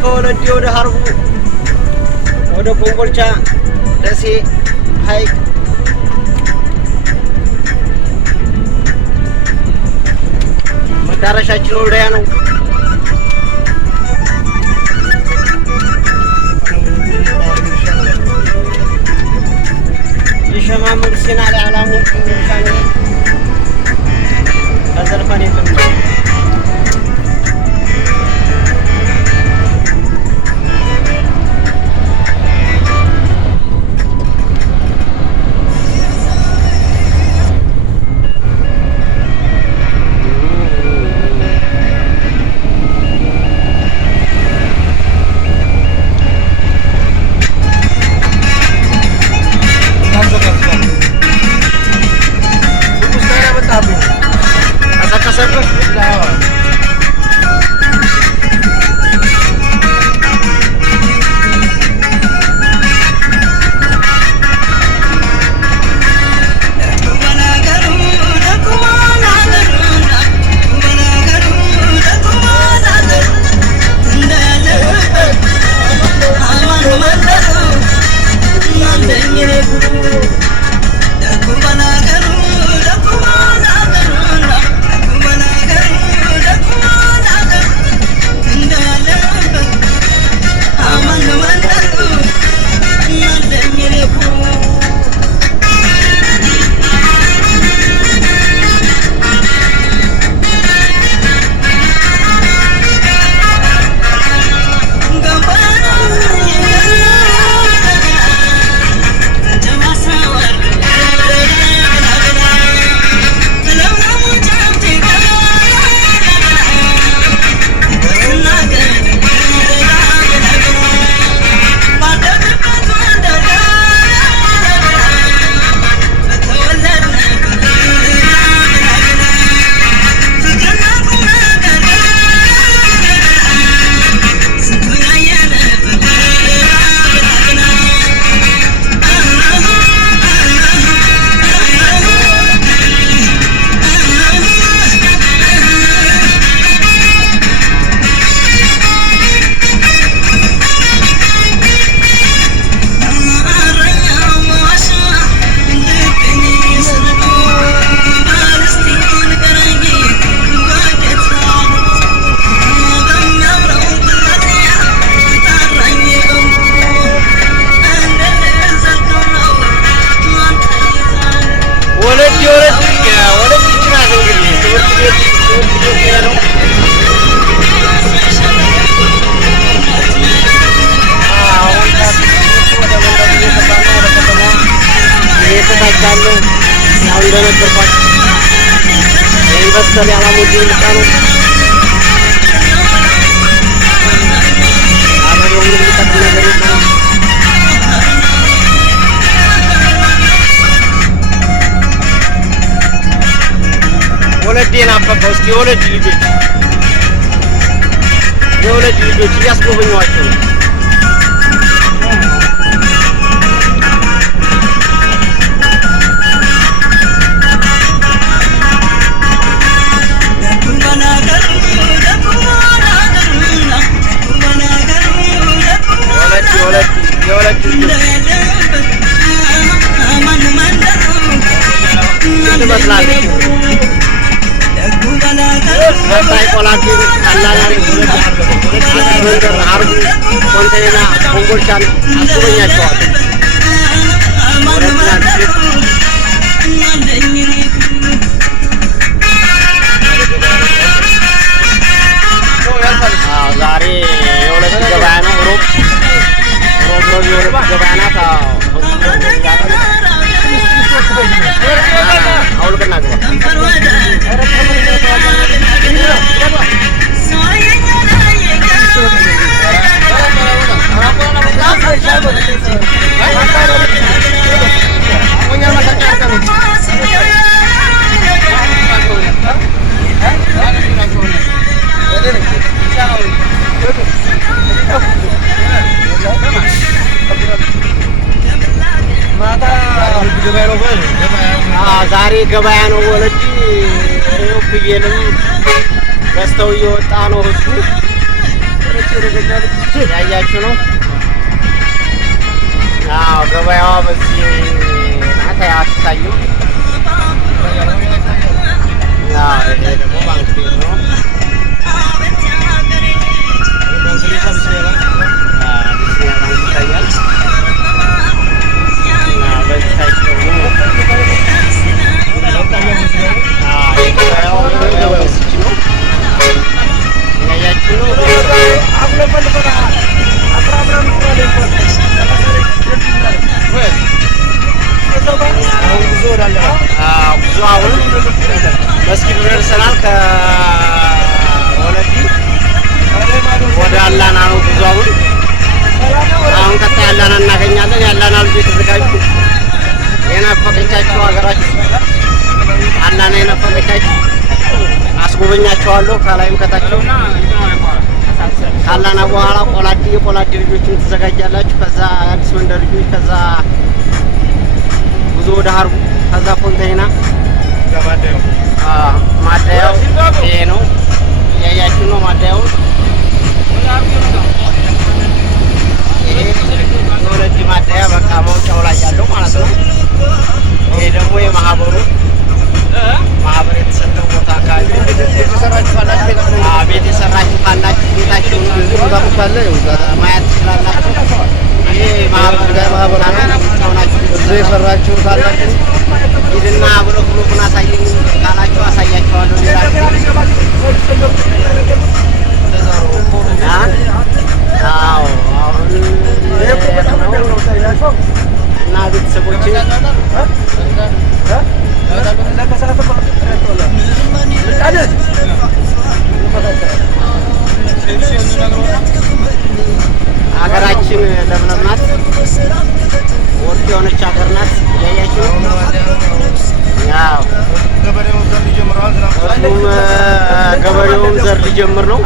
ከወለዲ ወደ ሀርቡ ወደ ኮምቦልቻ ደሴ ሀይቅ መዳረሻችን ወልዲያ ነው። የሸማምር ሲና ላይ አላሙን ሚሻለ ከዘርፋን የለም ኢንቨስተር ያላሙዲ ልቃኑ አበረው ልቀጥ ነገር ነው። ወለዴን አፈቀው እስኪ ወለድ ልጆች እያስጎበኟቸው ነው። ዛሬ የሁለት ገበያ ነው። ሮብ የሁለት ገበያ ናት። አውልቅና ግባ ዛሬ ገበያ ነው ወለጂ። ይኸው ፍየልም ገዝተው እየወጣ ነው ህዝቡ። ያያችሁ ነው። አዎ ገበያዋ በዚህ ናት። አትታዩም? ይሄ ደግሞ ባንክ ቤት ነው። ጉዞ አሁን መስጊድ ደርሰናል። ከወለዲ ወደ አላና ነው ጉዞ አሁን። ቀጣይ አላና እናገኛለን። የአላና ልጆች ተዘጋጁ። የናፈቀቻችሁ ሀገራችሁ አላና የናፈቀቻችሁ አስጎበኛቸዋለሁ ከላይም ከታችም። ካላና በኋላ የቆላዲ ልጆችም ትዘጋጃላችሁ። ከዛ አዲስ መንደር ልጆች፣ ከዛ ጉዞ ወደ ሀርቡ፣ ከዛ ፎንታይና ማደያው ይሄ ነው። እያያችሁ ነው ማደያው። ይሄ የወለጂ ማደያ በቃ መውጫው ላይ ያለው ማለት ነው። ይሄ ደግሞ የማህበሩ ማህበር የተሰጠው ቦታ አካባቢ ቤት የሰራችሁ ካላችሁ ቤታችሁን ማየት ትችላላችሁ። ይሄ ማህበር የሰራችሁ ካላችሁ ሂድና ብሎኩን አሳየኝ ካላችሁ አሳያችኋለሁ። እና ቤተሰቦቼ ሀገራችን ለምለም ናት። ወርቅ የሆነች ሀገር ናት። እያያችሁ ነው። ገበሬውም ዘር ሊጀምር ነው።